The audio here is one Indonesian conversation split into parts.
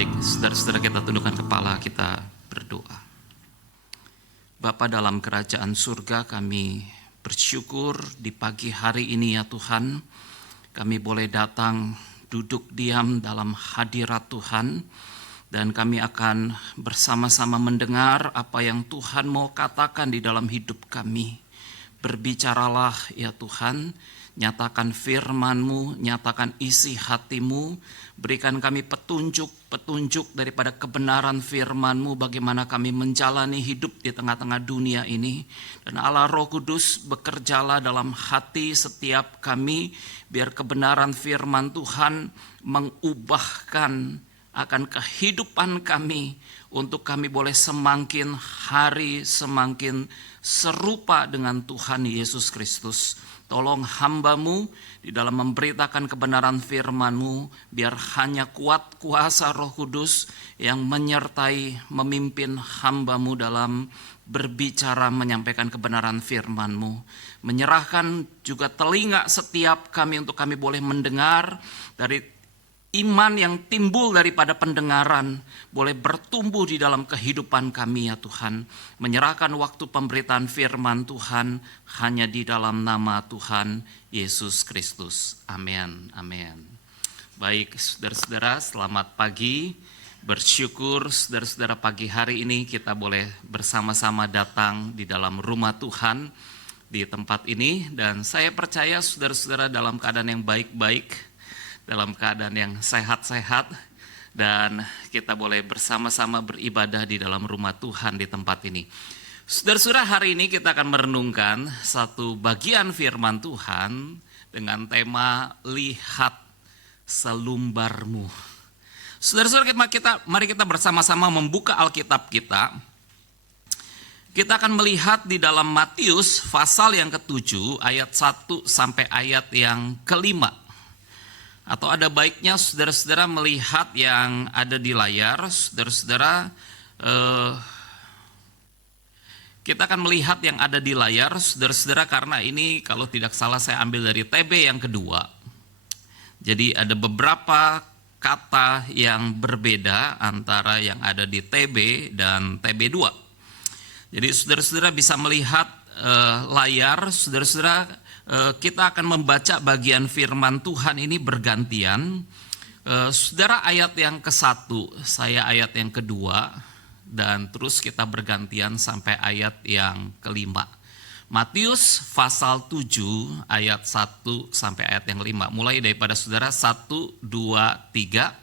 Baik, saudara-saudara, kita tundukkan kepala, kita berdoa. Bapa dalam kerajaan surga, kami bersyukur di pagi hari ini ya Tuhan, kami boleh datang duduk diam dalam hadirat Tuhan, dan kami akan bersama-sama mendengar apa yang Tuhan mau katakan di dalam hidup kami. Berbicaralah ya Tuhan, nyatakan firman-Mu, nyatakan isi hati-Mu, berikan kami petunjuk daripada kebenaran firman-Mu, bagaimana kami menjalani hidup di tengah-tengah dunia ini. Dan Allah Roh Kudus, bekerjalah dalam hati setiap kami, biar kebenaran firman Tuhan mengubahkan akan kehidupan kami, untuk kami boleh semakin hari semakin serupa dengan Tuhan Yesus Kristus. Tolong hamba-Mu di dalam memberitakan kebenaran firman-Mu, biar hanya kuat kuasa Roh Kudus yang menyertai memimpin hamba-Mu dalam berbicara menyampaikan kebenaran firman-Mu. Menyerahkan juga telinga setiap kami untuk kami boleh mendengar dari iman yang timbul daripada pendengaran, boleh bertumbuh di dalam kehidupan kami ya Tuhan. Menyerahkan waktu pemberitaan firman Tuhan hanya di dalam nama Tuhan Yesus Kristus. Amin. Amin. Baik saudara-saudara, selamat pagi. Bersyukur saudara-saudara pagi hari ini kita boleh bersama-sama datang di dalam rumah Tuhan di tempat ini. Dan saya percaya saudara-saudara dalam keadaan yang baik-baik, dalam keadaan yang sehat-sehat, dan kita boleh bersama-sama beribadah di dalam rumah Tuhan di tempat ini. Saudara-saudara, hari ini kita akan merenungkan satu bagian firman Tuhan dengan tema lihat selumbarmu. Saudara-saudara, mari kita bersama-sama membuka Alkitab kita. Kita akan melihat di dalam Matius pasal yang ke-7 ayat 1 sampai ayat yang ke-5. Atau ada baiknya saudara-saudara melihat yang ada di layar. Saudara-saudara, kita akan melihat yang ada di layar, saudara-saudara, karena ini kalau tidak salah saya ambil dari TB yang kedua. Jadi ada beberapa kata yang berbeda antara yang ada di TB dan TB2. Jadi saudara-saudara bisa melihat layar, saudara-saudara, kita akan membaca bagian firman Tuhan ini bergantian. Saudara ayat yang ke-1, saya ayat yang kedua, dan terus kita bergantian sampai ayat yang ke-5. Matius pasal 7 ayat 1 sampai ayat yang 5. Mulai daripada saudara 1, 2, 3.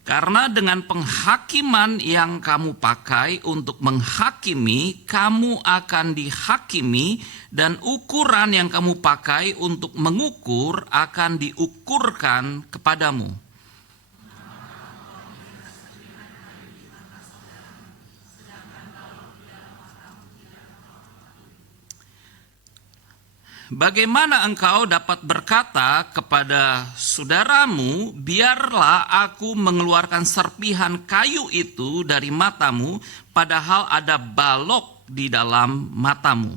Karena dengan penghakiman yang kamu pakai untuk menghakimi, kamu akan dihakimi, dan ukuran yang kamu pakai untuk mengukur akan diukurkan kepadamu. Bagaimana engkau dapat berkata kepada saudaramu, biarlah aku mengeluarkan serpihan kayu itu dari matamu, padahal ada balok di dalam matamu.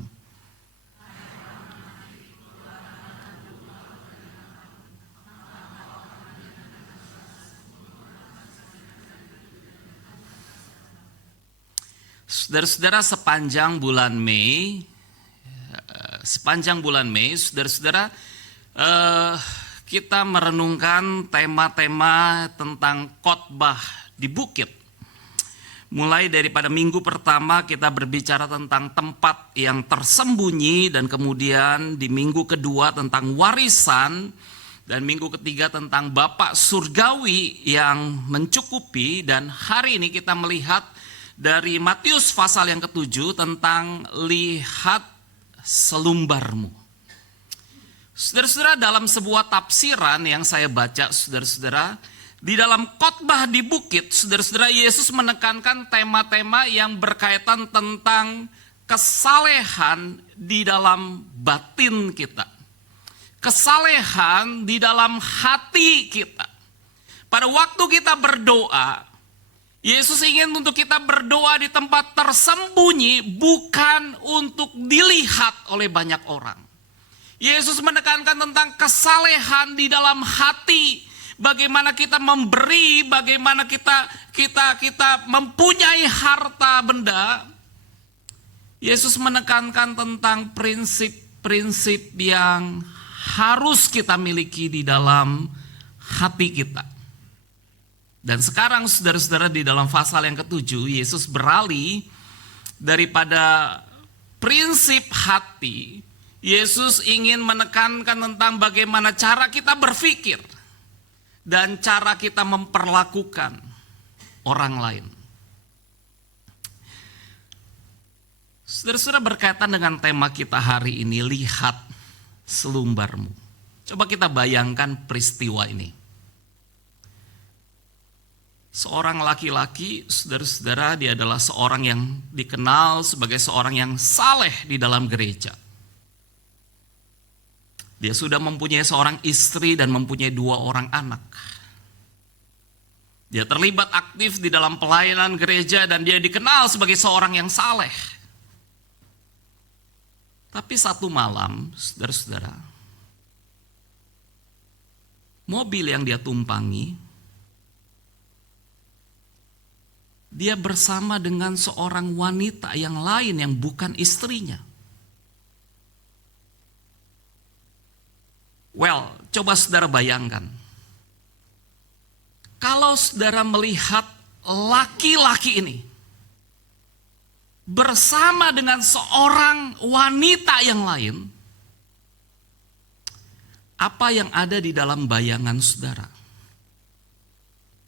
Saudara-saudara, sepanjang bulan Mei, saudara-saudara, kita merenungkan tema-tema tentang khotbah di bukit. Mulai daripada minggu pertama kita berbicara tentang tempat yang tersembunyi, dan kemudian di minggu kedua tentang warisan, dan minggu ketiga tentang Bapa Surgawi yang mencukupi, dan hari ini kita melihat dari Matius pasal yang ke-7 tentang lihat selumbarmu. Saudara-saudara, dalam sebuah tafsiran yang saya baca, saudara-saudara, di dalam khotbah di bukit, saudara-saudara, Yesus menekankan tema-tema yang berkaitan tentang kesalehan di dalam batin kita, kesalehan di dalam hati kita. Pada waktu kita berdoa, Yesus ingin untuk kita berdoa di tempat tersembunyi, bukan untuk dilihat oleh banyak orang. Yesus menekankan tentang kesalehan di dalam hati. Bagaimana kita memberi, bagaimana kita mempunyai harta benda. Yesus menekankan tentang prinsip-prinsip yang harus kita miliki di dalam hati kita. Dan sekarang saudara-saudara, di dalam pasal yang ke-7, Yesus beralih daripada prinsip hati. Yesus ingin menekankan tentang bagaimana cara kita berpikir dan cara kita memperlakukan orang lain. Saudara-saudara, berkaitan dengan tema kita hari ini, lihat selumbarmu. Coba kita bayangkan peristiwa ini. Seorang laki-laki, saudara-saudara, dia adalah seorang yang dikenal sebagai seorang yang saleh di dalam gereja. Dia sudah mempunyai seorang istri dan mempunyai 2 orang anak. Dia terlibat aktif di dalam pelayanan gereja dan dia dikenal sebagai seorang yang saleh. Tapi satu malam, saudara-saudara, mobil yang dia tumpangi, dia bersama dengan seorang wanita yang lain yang bukan istrinya. Well, coba saudara bayangkan. Kalau saudara melihat laki-laki ini bersama dengan seorang wanita yang lain, apa yang ada di dalam bayangan saudara?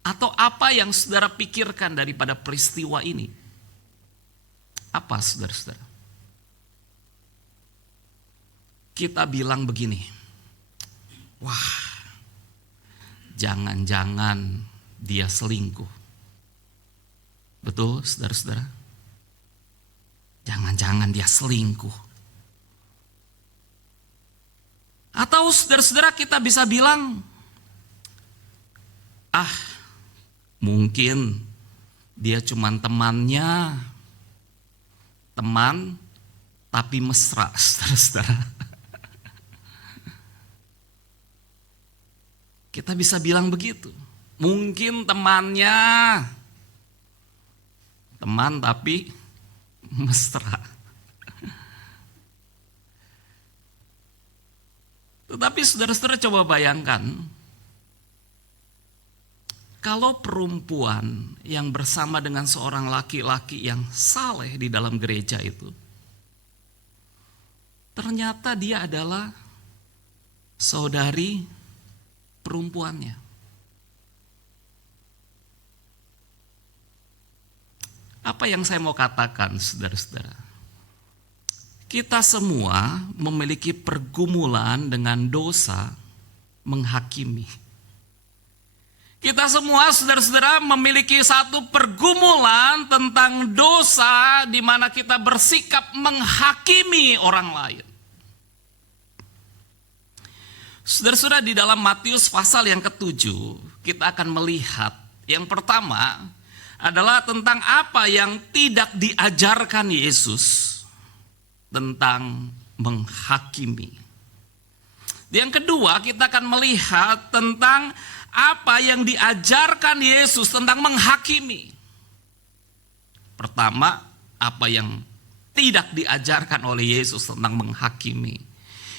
Atau apa yang saudara pikirkan daripada peristiwa ini? Apa saudara-saudara? Kita bilang begini, wah, jangan-jangan dia selingkuh. Betul saudara-saudara? Jangan-jangan dia selingkuh. Atau saudara-saudara kita bisa bilang, mungkin dia cuman temannya, teman tapi mesra, saudara-saudara. Kita bisa bilang begitu. Mungkin temannya, teman tapi mesra. Tetapi saudara-saudara coba bayangkan, kalau perempuan yang bersama dengan seorang laki-laki yang saleh di dalam gereja itu, ternyata dia adalah saudari perempuannya. Apa yang saya mau katakan, saudara-saudara? Kita semua memiliki pergumulan dengan dosa menghakimi. Kita semua, saudara-saudara, memiliki satu pergumulan tentang dosa di mana kita bersikap menghakimi orang lain. Saudara-saudara, di dalam Matius pasal yang ke-7, kita akan melihat yang pertama adalah tentang apa yang tidak diajarkan Yesus tentang menghakimi. Yang kedua, kita akan melihat tentang apa yang diajarkan Yesus tentang menghakimi. Pertama, apa yang tidak diajarkan oleh Yesus tentang menghakimi.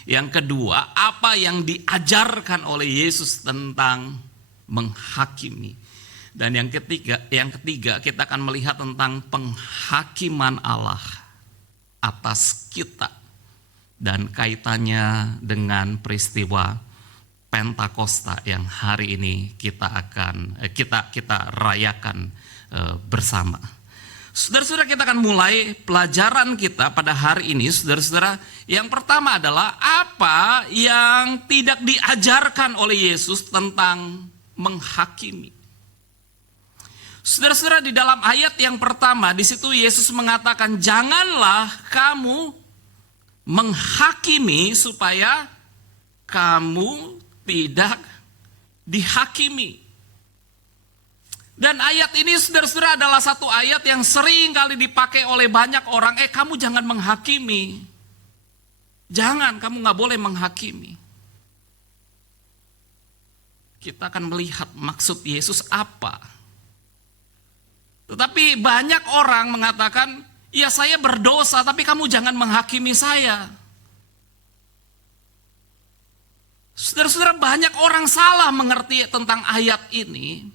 Yang kedua, apa yang diajarkan oleh Yesus tentang menghakimi. Dan yang ketiga kita akan melihat tentang penghakiman Allah atas kita dan kaitannya dengan peristiwa Pentakosta yang hari ini kita rayakan bersama. Saudara-saudara, kita akan mulai pelajaran kita pada hari ini. Saudara-saudara, yang pertama adalah apa yang tidak diajarkan oleh Yesus tentang menghakimi. Saudara-saudara, di dalam ayat yang pertama, di situ Yesus mengatakan, janganlah kamu menghakimi supaya kamu tidak dihakimi. Dan ayat ini, saudara-saudara, adalah satu ayat yang sering kali dipakai oleh banyak orang. Kamu jangan menghakimi. Jangan, kamu gak boleh menghakimi. Kita akan melihat maksud Yesus apa. Tetapi banyak orang mengatakan, ya saya berdosa tapi kamu jangan menghakimi saya. Saudara-saudara, banyak orang salah mengerti tentang ayat ini.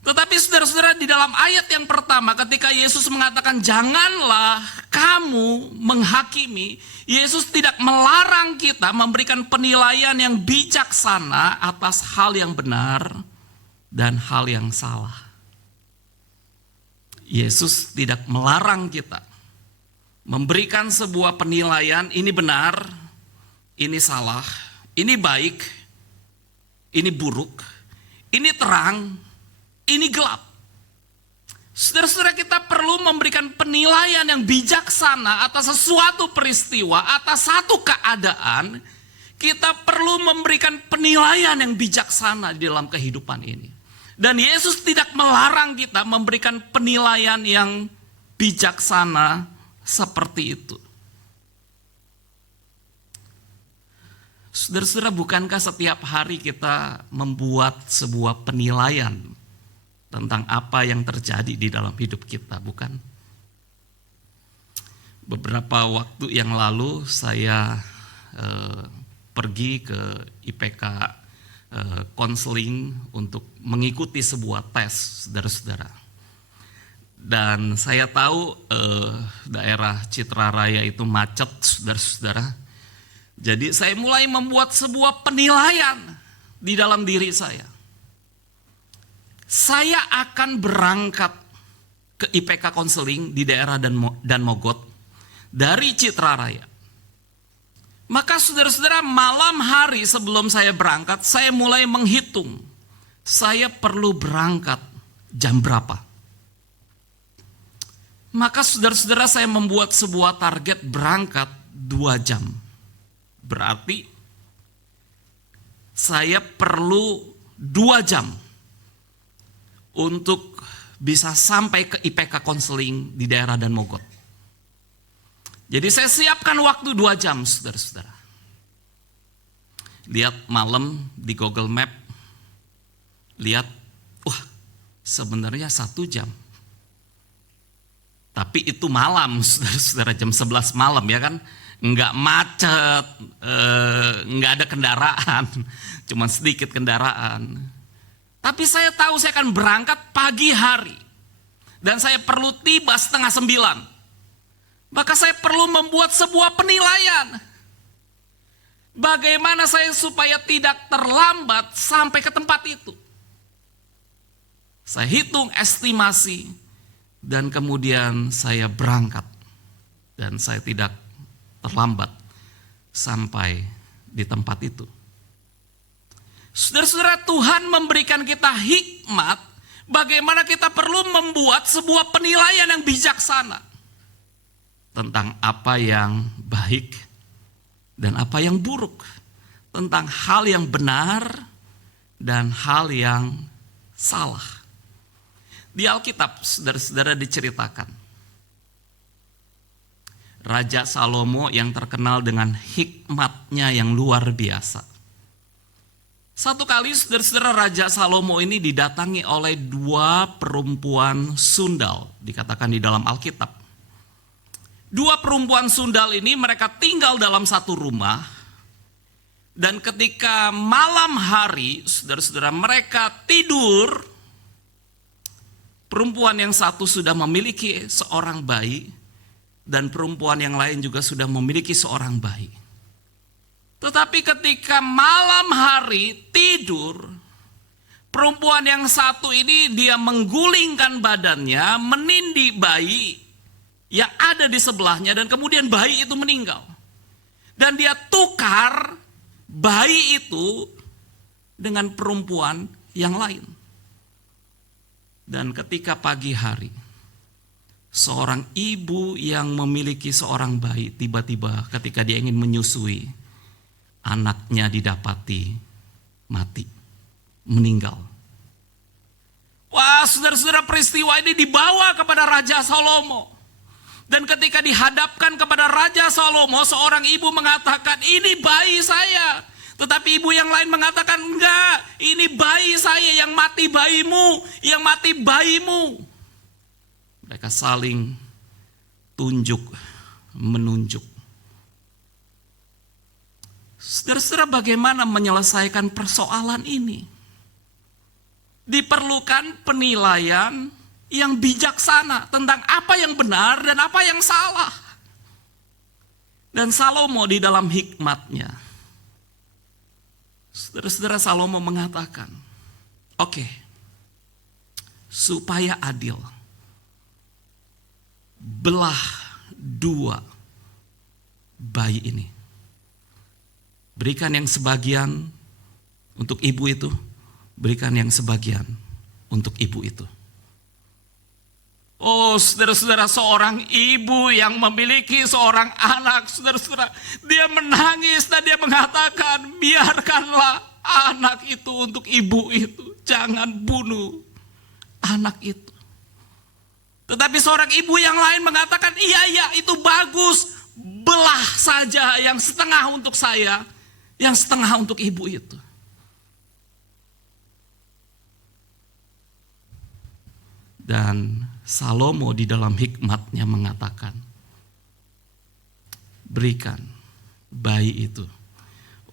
Tetapi saudara-saudara, di dalam ayat yang pertama ketika Yesus mengatakan janganlah kamu menghakimi, Yesus tidak melarang kita memberikan penilaian yang bijaksana atas hal yang benar dan hal yang salah. Yesus tidak melarang kita memberikan sebuah penilaian, ini benar, ini salah, ini baik, ini buruk, ini terang, ini gelap. Saudara-saudara, kita perlu memberikan penilaian yang bijaksana atas sesuatu peristiwa, atas satu keadaan. Kita perlu memberikan penilaian yang bijaksana di dalam kehidupan ini. Dan Yesus tidak melarang kita memberikan penilaian yang bijaksana seperti itu. Saudara-saudara, bukankah setiap hari kita membuat sebuah penilaian tentang apa yang terjadi di dalam hidup kita, bukan? Beberapa waktu yang lalu saya pergi ke IPK konseling untuk mengikuti sebuah tes, saudara-saudara. Dan saya tahu daerah Citra Raya itu macet, saudara-saudara. Jadi saya mulai membuat sebuah penilaian di dalam diri saya. Saya akan berangkat ke IPK konseling di daerah Dan Mogot dari Citra Raya. Maka saudara-saudara, malam hari sebelum saya berangkat, saya mulai menghitung. Saya perlu berangkat jam berapa. Maka saudara-saudara, saya membuat sebuah target berangkat 2 jam. Berarti saya perlu 2 jam untuk bisa sampai ke IPK konseling di daerah Dan Mogot. Jadi saya siapkan waktu 2 jam, saudara-saudara. Lihat malam di Google Map, lihat, wah sebenarnya 1 jam. Tapi itu malam, saudara-saudara, jam 11 malam ya kan. Enggak macet, enggak ada kendaraan, cuma sedikit kendaraan. Tapi saya tahu saya akan berangkat pagi hari. Dan saya perlu tiba 8:30. Maka saya perlu membuat sebuah penilaian. Bagaimana saya supaya tidak terlambat sampai ke tempat itu. Saya hitung estimasi dan kemudian saya berangkat. Dan saya tidak terlambat sampai di tempat itu. Saudara-saudara, Tuhan memberikan kita hikmat bagaimana kita perlu membuat sebuah penilaian yang bijaksana tentang apa yang baik dan apa yang buruk, tentang hal yang benar dan hal yang salah. Di Alkitab, saudara-saudara, diceritakan Raja Salomo yang terkenal dengan hikmatnya yang luar biasa. Satu kali, saudara-saudara, Raja Salomo ini didatangi oleh 2 perempuan sundal, dikatakan di dalam Alkitab. 2 perempuan sundal ini mereka tinggal dalam satu rumah. Dan ketika malam hari, saudara-saudara, mereka tidur. Perempuan yang satu sudah memiliki seorang bayi. Dan perempuan yang lain juga sudah memiliki seorang bayi. Tetapi ketika malam hari tidur, perempuan yang satu ini dia menggulingkan badannya, menindih bayi yang ada di sebelahnya, dan kemudian bayi itu meninggal. Dan dia tukar bayi itu dengan perempuan yang lain. Dan ketika pagi hari, seorang ibu yang memiliki seorang bayi, tiba-tiba ketika dia ingin menyusui, anaknya didapati mati, meninggal. Wah, saudara-saudara, peristiwa ini dibawa kepada Raja Salomo. Dan ketika dihadapkan kepada Raja Salomo, seorang ibu mengatakan, ini bayi saya. Tetapi ibu yang lain mengatakan, enggak, ini bayi saya, yang mati bayimu, yang mati bayimu. Mereka saling tunjuk, menunjuk. Saudara-saudara, bagaimana menyelesaikan persoalan ini? Diperlukan penilaian yang bijaksana tentang apa yang benar dan apa yang salah. Dan Salomo di dalam hikmatnya, saudara-saudara, Salomo mengatakan, oke, supaya adil, belah dua bayi ini. Berikan yang sebagian untuk ibu itu, berikan yang sebagian untuk ibu itu. Oh, saudara-saudara, seorang ibu yang memiliki seorang anak, saudara-saudara, dia menangis dan dia mengatakan, biarkanlah anak itu untuk ibu itu, jangan bunuh anak itu. Tetapi seorang ibu yang lain mengatakan, iya itu bagus, belah saja, yang setengah untuk saya, yang setengah untuk ibu itu. Dan Salomo di dalam hikmatnya mengatakan, berikan bayi itu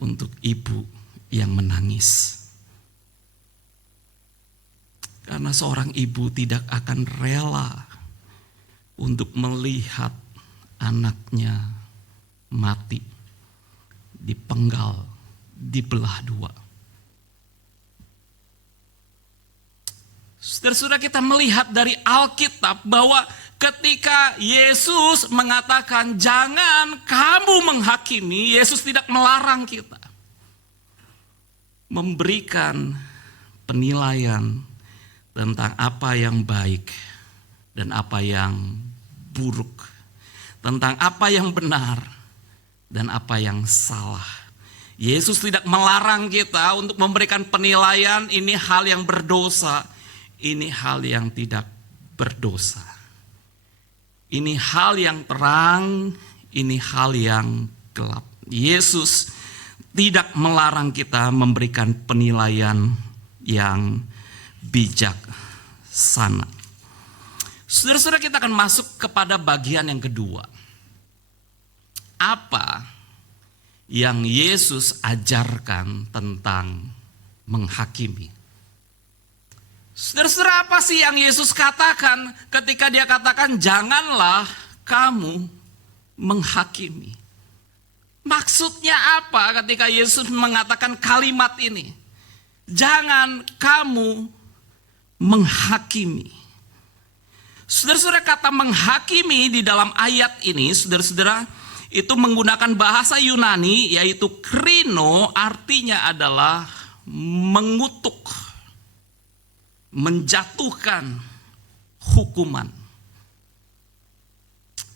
untuk ibu yang menangis. Karena seorang ibu tidak akan rela untuk melihat anaknya mati, dipenggal, dibelah dua. Saudara-saudara, kita melihat dari Alkitab bahwa ketika Yesus mengatakan jangan kamu menghakimi, Yesus tidak melarang kita memberikan penilaian tentang apa yang baik dan apa yang buruk, tentang apa yang benar dan apa yang salah. Yesus tidak melarang kita untuk memberikan penilaian, ini hal yang berdosa, ini hal yang tidak berdosa. Ini hal yang terang, ini hal yang gelap. Yesus tidak melarang kita memberikan penilaian yang bijaksana. Saudara-saudara, kita akan masuk kepada bagian yang kedua. Apa yang Yesus ajarkan tentang menghakimi? Saudara-saudara, apa sih yang Yesus katakan ketika dia katakan janganlah kamu menghakimi? Maksudnya apa ketika Yesus mengatakan kalimat ini? Jangan kamu menghakimi. Saudara-saudara, kata menghakimi di dalam ayat ini, saudara-saudara, itu menggunakan bahasa Yunani yaitu krino, artinya adalah mengutuk, menjatuhkan hukuman.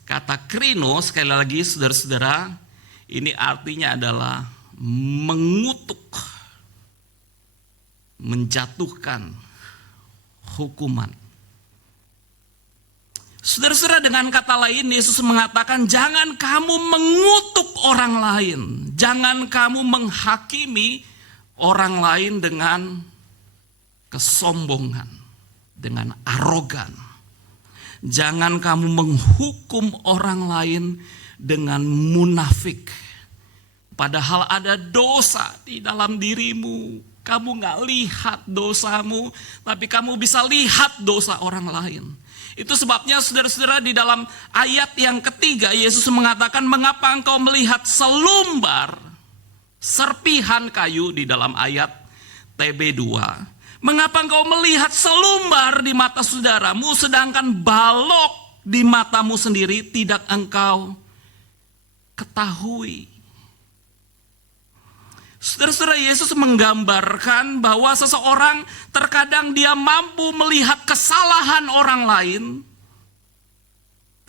Kata krino, sekali lagi saudara-saudara, ini artinya adalah mengutuk, menjatuhkan hukuman. Saudara-saudara, dengan kata lain Yesus mengatakan jangan kamu mengutuk orang lain, jangan kamu menghakimi orang lain dengan kesombongan, dengan arogan. Jangan kamu menghukum orang lain dengan munafik. Padahal ada dosa di dalam dirimu. Kamu gak lihat dosamu, tapi kamu bisa lihat dosa orang lain. Itu sebabnya saudara-saudara, di dalam ayat yang ketiga Yesus mengatakan, mengapa engkau melihat selumbar serpihan kayu di dalam ayat TB2. Mengapa engkau melihat selumbar di mata saudaramu, sedangkan balok di matamu sendiri tidak engkau ketahui? Saudara-saudara, Yesus menggambarkan bahwa seseorang terkadang dia mampu melihat kesalahan orang lain,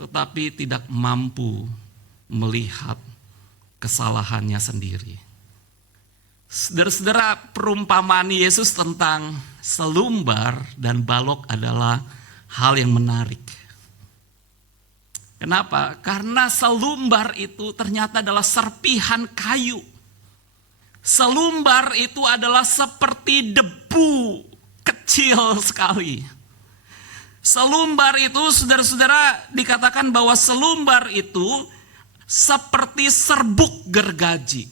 tetapi tidak mampu melihat kesalahannya sendiri. Saudara-saudara, perumpamaan Yesus tentang selumbar dan balok adalah hal yang menarik. Kenapa? Karena selumbar itu ternyata adalah serpihan kayu. Selumbar itu adalah seperti debu kecil sekali. Selumbar itu, saudara-saudara, dikatakan bahwa selumbar itu seperti serbuk gergaji.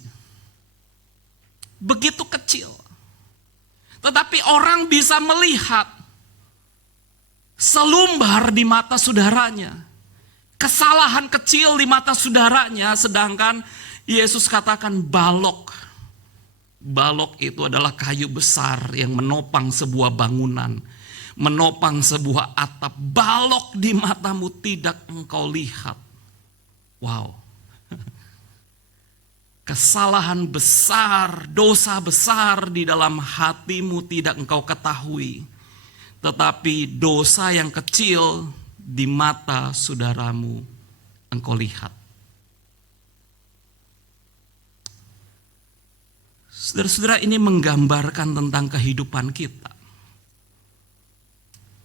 Begitu kecil. Tetapi orang bisa melihat selumbar di mata saudaranya. Kesalahan kecil di mata saudaranya, sedangkan Yesus katakan balok. Balok itu adalah kayu besar yang menopang sebuah bangunan, menopang sebuah atap. Balok di matamu tidak engkau lihat. Wow. Kesalahan besar, dosa besar di dalam hatimu tidak engkau ketahui. Tetapi dosa yang kecil di mata saudaramu engkau lihat. Saudara-saudara, ini menggambarkan tentang kehidupan kita.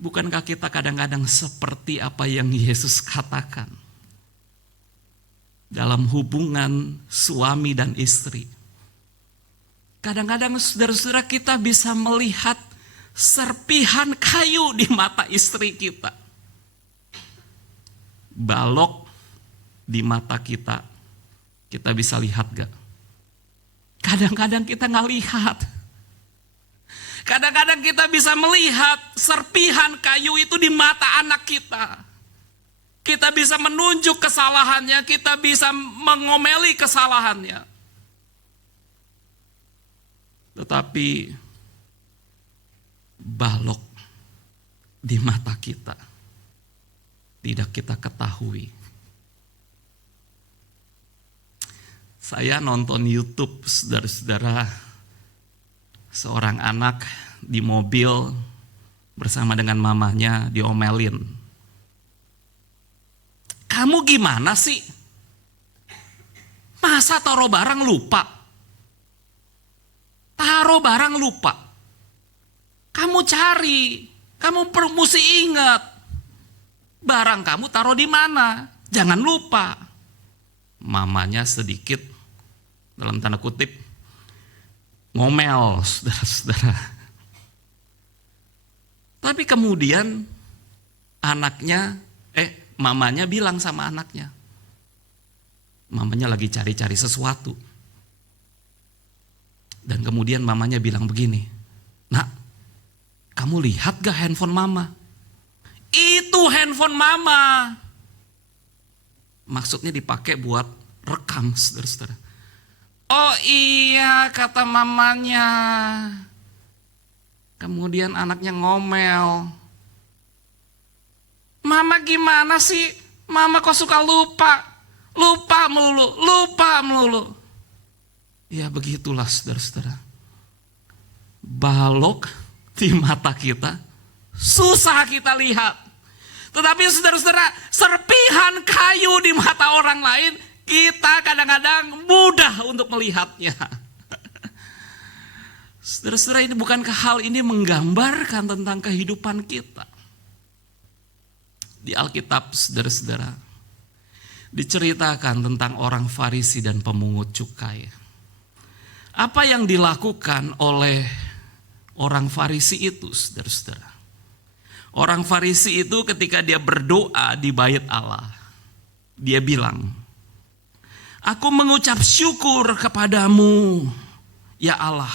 Bukankah kita kadang-kadang seperti apa yang Yesus katakan dalam hubungan suami dan istri? Kadang-kadang saudara-saudara, kita bisa melihat serpihan kayu di mata istri kita. Balok di mata kita, kita bisa lihat gak? Kadang-kadang kita gak lihat. Kadang-kadang kita bisa melihat serpihan kayu itu di mata anak kita. Kita bisa menunjuk kesalahannya, kita bisa mengomeli kesalahannya. Tetapi balok di mata kita tidak kita ketahui. Saya nonton YouTube, saudara-saudara, seorang anak di mobil bersama dengan mamanya diomelin. Kamu gimana sih? Masa taruh barang lupa? Taruh barang lupa. Kamu cari, kamu mesti ingat. Barang kamu taruh di mana? Jangan lupa. Mamanya sedikit, dalam tanda kutip, ngomel, saudara-saudara. Tapi kemudian mamanya bilang sama anaknya. Mamanya lagi cari-cari sesuatu. Dan kemudian mamanya bilang begini, "Nak, kamu lihat gak handphone mama? Itu handphone mama." Maksudnya dipakai buat rekam, saudara-saudara. "Oh iya," kata mamanya. Kemudian anaknya ngomel. "Mama gimana sih? Mama kok suka lupa? Lupa melulu. Ya begitulah, saudara-saudara. Balok di mata kita susah kita lihat. Tetapi saudara-saudara, serpihan kayu di mata orang lain, kita kadang-kadang mudah untuk melihatnya. Saudara-saudara, ini bukankah hal ini menggambarkan tentang kehidupan kita? Di Alkitab, saudara-saudara, diceritakan tentang orang Farisi dan pemungut cukai. Apa yang dilakukan oleh orang Farisi itu, saudara-saudara? Orang Farisi itu ketika dia berdoa di bait Allah, dia bilang, "Aku mengucap syukur kepadamu, ya Allah,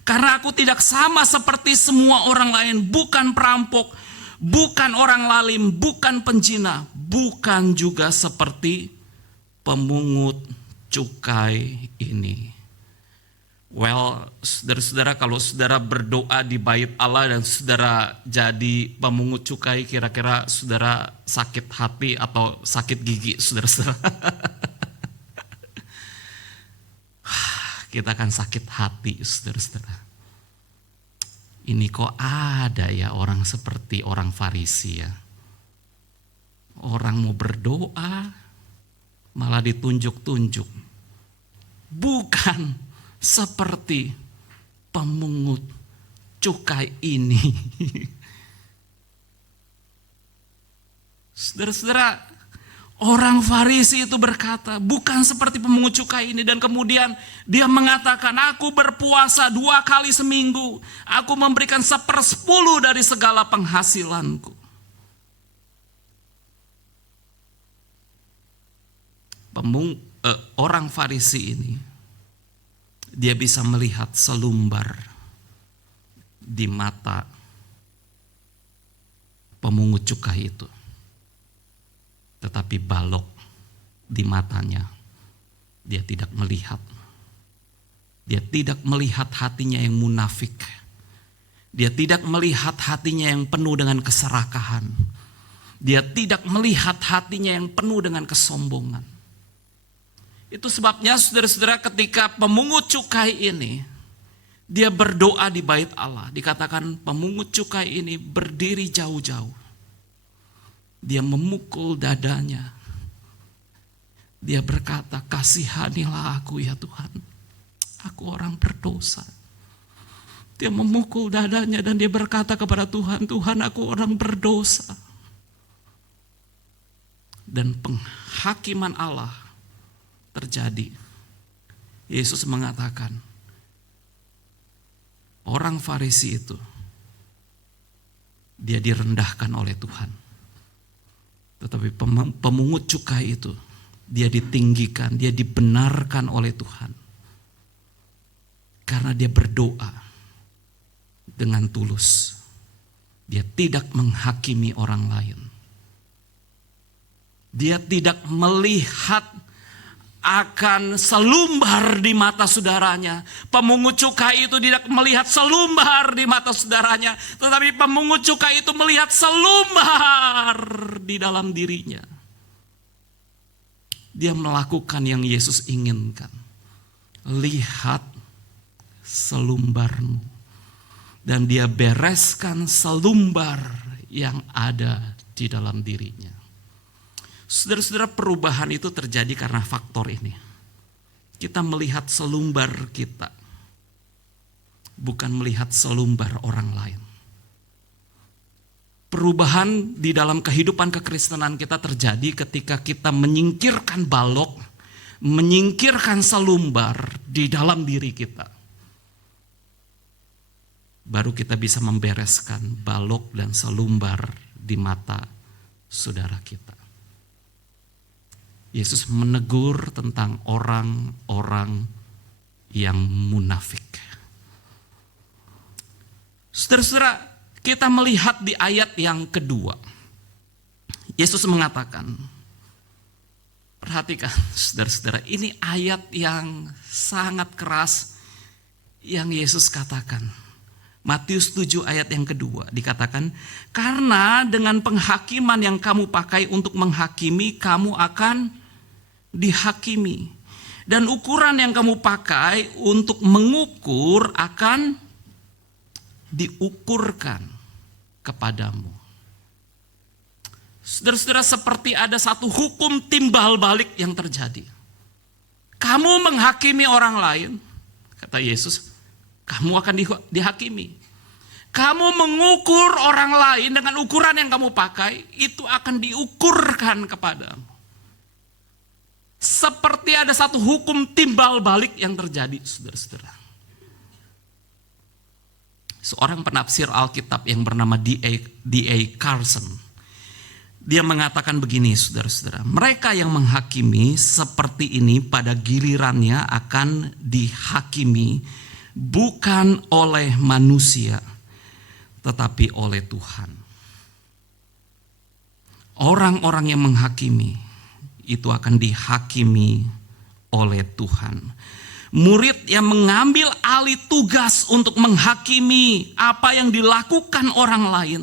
karena aku tidak sama seperti semua orang lain, bukan perampok, bukan orang lalim, bukan penjina, bukan juga seperti pemungut cukai ini." Well, saudara-saudara, kalau saudara berdoa di bait Allah dan saudara jadi pemungut cukai, kira-kira saudara sakit hati atau sakit gigi, saudara-saudara? Kita akan sakit hati, saudara-saudara. Ini kok ada ya orang seperti orang Farisi ya. Orang mau berdoa malah ditunjuk-tunjuk. Bukan seperti pemungut cukai ini. Saudara-saudara, Orang Farisi itu berkata, bukan seperti pemungut cukai ini. Dan kemudian dia mengatakan, aku berpuasa 2 kali seminggu. Aku memberikan 1/10 dari segala penghasilanku. Orang Farisi ini, dia bisa melihat selumbar di mata pemungut cukai itu. Tetapi balok di matanya, dia tidak melihat. Dia tidak melihat hatinya yang munafik. Dia tidak melihat hatinya yang penuh dengan keserakahan. Dia tidak melihat hatinya yang penuh dengan kesombongan. Itu sebabnya saudara-saudara, ketika pemungut cukai ini, dia berdoa di bait Allah. Dikatakan pemungut cukai ini berdiri jauh-jauh. Dia memukul dadanya. Dia berkata, kasihanilah aku ya Tuhan. Aku orang berdosa. Dia memukul dadanya dan dia berkata kepada Tuhan, Tuhan aku orang berdosa. Dan penghakiman Allah terjadi. Yesus mengatakan, orang Farisi itu, dia direndahkan oleh Tuhan. Tetapi pemungut cukai itu, dia ditinggikan, dia dibenarkan oleh Tuhan. Karena dia berdoa dengan tulus. Dia tidak menghakimi orang lain. Dia tidak melihat akan selumbar di mata saudaranya. Pemungut cukai itu tidak melihat selumbar di mata saudaranya, tetapi pemungut cukai itu melihat selumbar di dalam dirinya. Dia melakukan yang Yesus inginkan. Lihat selumbarmu. Dan dia bereskan selumbar yang ada di dalam dirinya. Saudara-saudara, perubahan itu terjadi karena faktor ini. Kita melihat selumbar kita, bukan melihat selumbar orang lain. Perubahan di dalam kehidupan kekristenan kita terjadi ketika kita menyingkirkan balok, menyingkirkan selumbar di dalam diri kita. Baru kita bisa membereskan balok dan selumbar di mata saudara kita. Yesus menegur tentang orang-orang yang munafik. Saudara-saudara, kita melihat di ayat yang kedua. Yesus mengatakan, perhatikan saudara-saudara, ini ayat yang sangat keras yang Yesus katakan. Matius 7 ayat yang kedua dikatakan, karena dengan penghakiman yang kamu pakai untuk menghakimi, kamu akan dihakimi. Dan ukuran yang kamu pakai untuk mengukur akan diukurkan kepadamu. Saudara-saudara, seperti ada satu hukum timbal balik yang terjadi. Kamu menghakimi orang lain, kata Yesus, kamu akan dihakimi. Kamu mengukur orang lain dengan ukuran yang kamu pakai, itu akan diukurkan kepadamu. Seperti ada satu hukum timbal balik yang terjadi, saudara-saudara. Seorang penafsir Alkitab yang bernama D.A. Carson, dia mengatakan begini, saudara-saudara. Mereka yang menghakimi seperti ini pada gilirannya akan dihakimi bukan oleh manusia, tetapi oleh Tuhan. Orang-orang yang menghakimi itu akan dihakimi oleh Tuhan. Murid yang mengambil alih tugas untuk menghakimi apa yang dilakukan orang lain,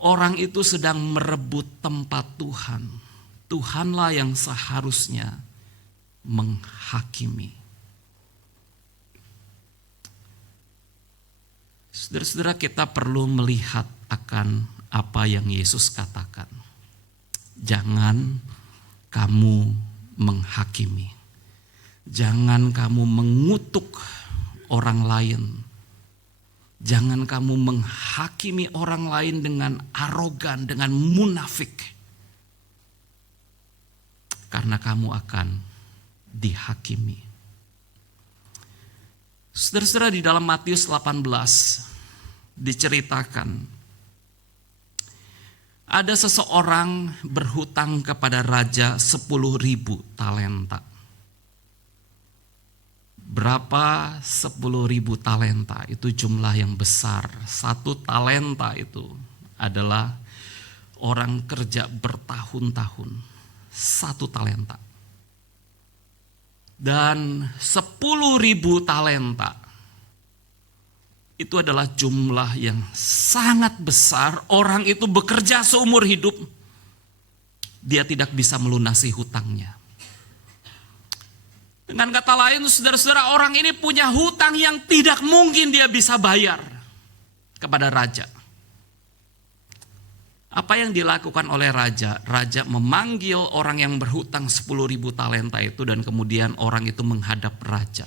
orang itu sedang merebut tempat Tuhan. Tuhanlah yang seharusnya menghakimi. Saudara-saudara, kita perlu melihat akan apa yang Yesus katakan. Jangan kamu menghakimi. Jangan kamu mengutuk orang lain. Jangan kamu menghakimi orang lain dengan arogan, dengan munafik. karena kamu akan dihakimi. Saudara-saudara, di dalam Matius 18 diceritakan ada seseorang berhutang kepada raja 10.000 talenta. Berapa 10.000 talenta? Itu jumlah yang besar. 1 talenta itu adalah orang kerja bertahun-tahun. 1 talenta. Dan 10.000 talenta itu adalah jumlah yang sangat besar. Orang itu bekerja seumur hidup, dia tidak bisa melunasi hutangnya. Dengan kata lain, saudara-saudara, orang ini punya hutang yang tidak mungkin dia bisa bayar kepada raja. Apa yang dilakukan oleh raja? Raja memanggil orang yang berhutang 10.000 talenta itu, dan kemudian orang itu menghadap raja.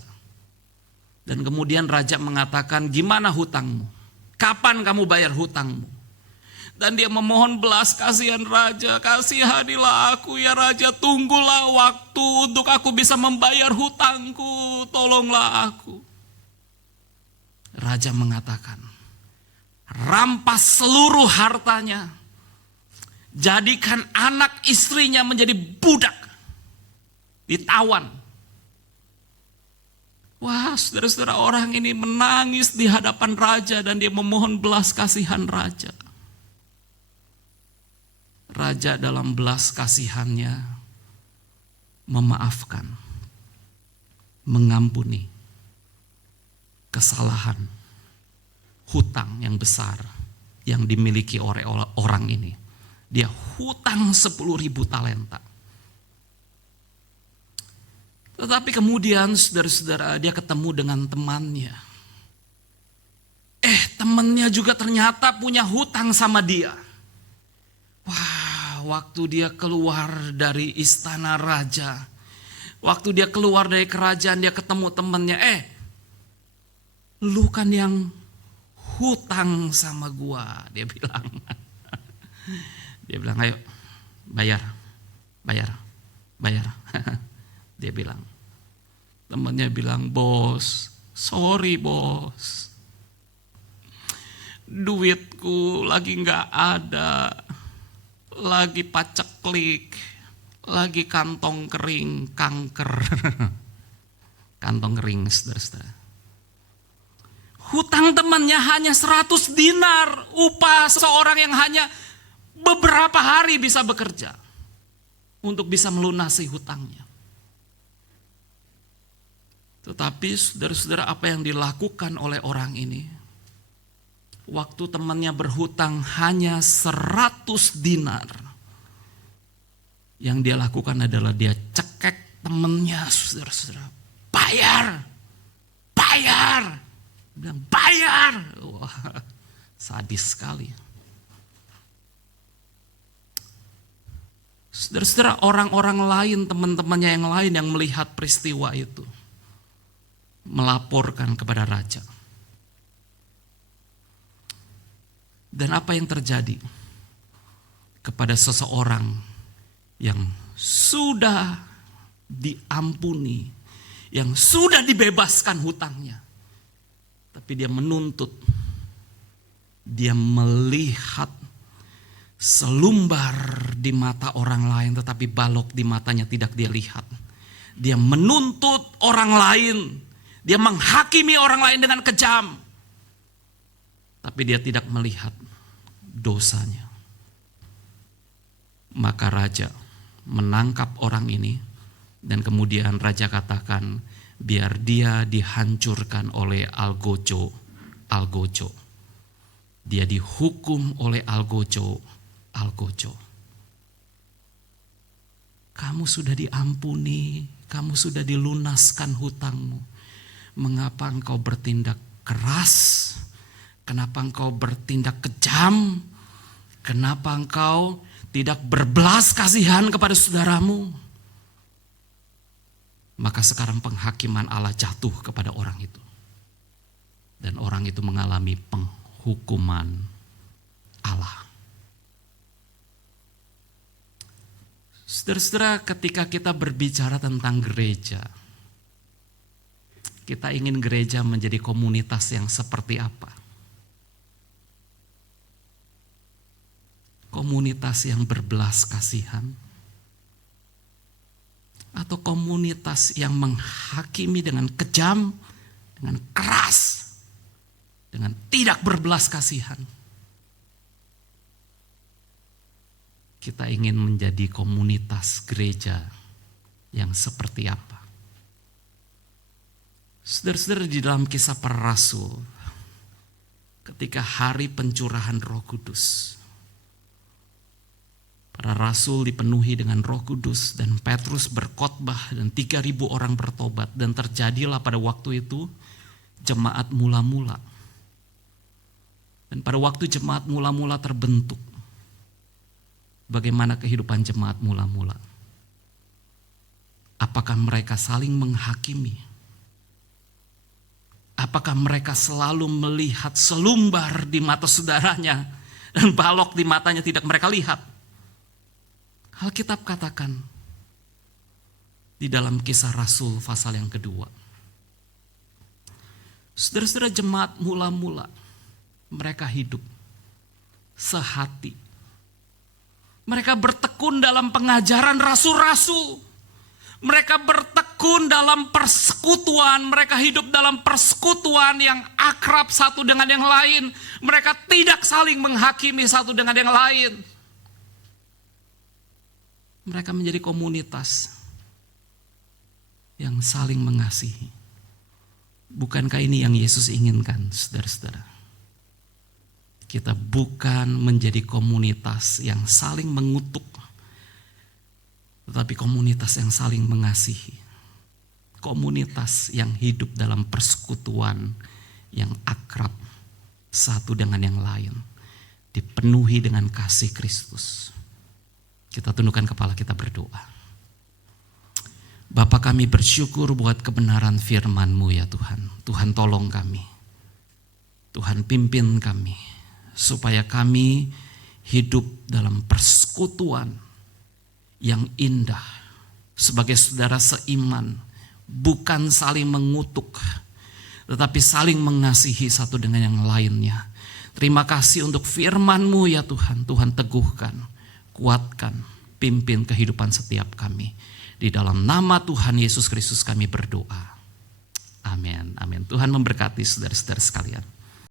Dan kemudian raja mengatakan, gimana hutangmu? Kapan kamu bayar hutangmu? Dan dia memohon belas kasihan raja, kasihanilah aku ya raja, tunggulah waktu untuk aku bisa membayar hutangku, tolonglah aku. Raja mengatakan, rampas seluruh hartanya, jadikan anak istrinya menjadi budak, ditawan. Wah, saudara-saudara, orang ini menangis di hadapan raja dan dia memohon belas kasihan raja. Raja dalam belas kasihannya memaafkan, mengampuni kesalahan, hutang yang besar yang dimiliki oleh orang ini. Dia hutang 10.000 talenta. Tetapi kemudian saudara-saudara, dia ketemu dengan temannya. Temannya juga ternyata punya hutang sama dia. Wah, waktu dia keluar dari istana raja, waktu dia keluar dari kerajaan, dia ketemu temannya. Lu kan yang hutang sama gua, dia bilang. Dia bilang, ayo bayar. Dia bilang. Temannya bilang, bos, sorry bos. Duitku lagi gak ada. Lagi paceklik. Lagi kantong kering, kanker. Kantong kering, saudara-saudara. Hutang temannya hanya 100 dinar. Upah seorang yang hanya beberapa hari bisa bekerja untuk bisa melunasi hutangnya. Tetapi saudara-saudara, apa yang dilakukan oleh orang ini? Waktu temannya berhutang hanya 100 dinar. Yang dia lakukan adalah dia cekek temannya, saudara-saudara. Bayar. Bilang bayar. Wah, sadis sekali. Saudara-saudara, orang-orang lain, teman-temannya yang lain yang melihat peristiwa itu, melaporkan kepada raja. Dan apa yang terjadi kepada seseorang yang sudah diampuni, yang sudah dibebaskan hutangnya, tapi dia menuntut, dia melihat selumbar di mata orang lain, tetapi balok di matanya tidak dia lihat. Dia menuntut orang lain, dia menghakimi orang lain dengan kejam, tapi dia tidak melihat dosanya. Maka raja menangkap orang ini, dan kemudian raja katakan, biar dia dihancurkan oleh algojo. Dia dihukum oleh algojo. Kamu sudah diampuni, kamu sudah dilunaskan hutangmu. Mengapa engkau bertindak keras? Kenapa engkau bertindak kejam? Kenapa engkau tidak berbelas kasihan kepada saudaramu? Maka sekarang penghakiman Allah jatuh kepada orang itu. Dan orang itu mengalami penghukuman Allah. Saudara-saudara, ketika kita berbicara tentang gereja, kita ingin gereja menjadi komunitas yang seperti apa? Komunitas yang berbelas kasihan? Atau komunitas yang menghakimi dengan kejam, dengan keras, dengan tidak berbelas kasihan? Kita ingin menjadi komunitas gereja yang seperti apa? Saudara-saudara, di dalam Kisah Para Rasul, ketika hari pencurahan Roh Kudus, para rasul dipenuhi dengan Roh Kudus dan Petrus berkhotbah dan 3.000 orang bertobat, dan terjadilah pada waktu itu jemaat mula-mula. Dan pada waktu jemaat mula-mula terbentuk, bagaimana kehidupan jemaat mula-mula? Apakah mereka saling menghakimi? Apakah mereka selalu melihat selumbar di mata saudaranya dan balok di matanya tidak mereka lihat? Alkitab katakan di dalam Kisah Rasul pasal yang kedua, saudara-saudara, jemaat mula-mula mereka hidup sehati. Mereka bertekun dalam pengajaran rasul-rasul. Mereka bertekun dalam persekutuan. Mereka hidup dalam persekutuan yang akrab satu dengan yang lain. Mereka tidak saling menghakimi satu dengan yang lain. Mereka menjadi komunitas yang saling mengasihi. Bukankah ini yang Yesus inginkan, saudara-saudara? Kita bukan menjadi komunitas yang saling mengutuk, tetapi komunitas yang saling mengasihi. Komunitas yang hidup dalam persekutuan yang akrab satu dengan yang lain, dipenuhi dengan kasih Kristus. Kita tundukkan kepala, kita berdoa. Bapa, kami bersyukur buat kebenaran firman-Mu ya Tuhan. Tuhan tolong kami. Tuhan pimpin kami. Supaya kami hidup dalam persekutuan yang indah. Sebagai saudara seiman. Bukan saling mengutuk, tetapi saling mengasihi satu dengan yang lainnya. Terima kasih untuk firman-Mu ya Tuhan. Tuhan teguhkan, kuatkan, pimpin kehidupan setiap kami. Di dalam nama Tuhan Yesus Kristus kami berdoa. Amin. Amin. Tuhan memberkati saudara-saudara sekalian.